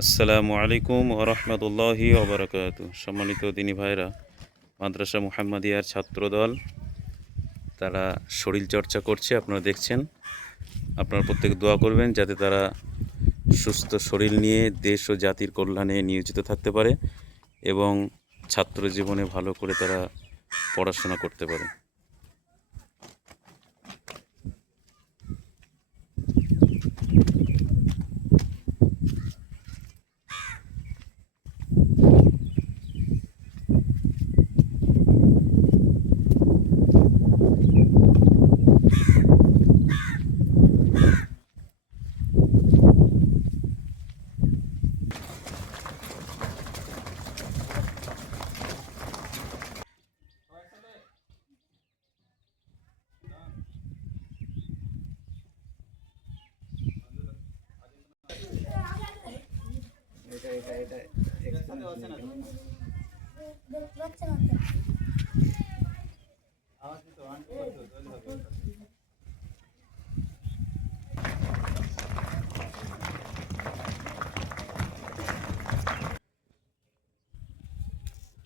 আসসালামু আলাইকুম ওরহমতুল্লাহি ওবরাকাত সম্মানিত দিনী ভাইরা, মাদ্রাসা মুহাম্মাদিয়ার ছাত্রদল, তারা শরীর চর্চা করছে, আপনারা দেখছেন। আপনারা প্রত্যেক দোয়া করবেন যাতে তারা সুস্থ শরীর নিয়ে দেশ ও জাতির কল্যাণে নিয়োজিত থাকতে পারে এবং ছাত্র জীবনে ভালো করে তারা পড়াশোনা করতে পারে।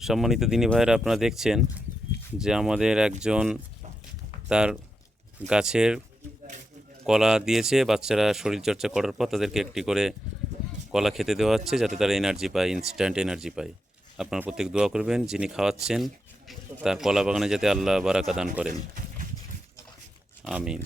সম্মানিত দিনী ভাইরা আপনারা দেখছেন যে আমাদের একজন তার গাছের কলা দিয়েছে, বাচ্চারা শরীরচর্চা করার পর তাদেরকে একটি করে কলা খেতে দেওয়া হচ্ছে যাতে তারা এনার্জি পায় ইনস্ট্যান্ট এনার্জি পায়। আপনারা প্রত্যেক দোয়া করবেন, যিনি খাওয়াচ্ছেন, তার কলা বাগানে যাতে আল্লাহ বারাকা দান করেন। আমিন।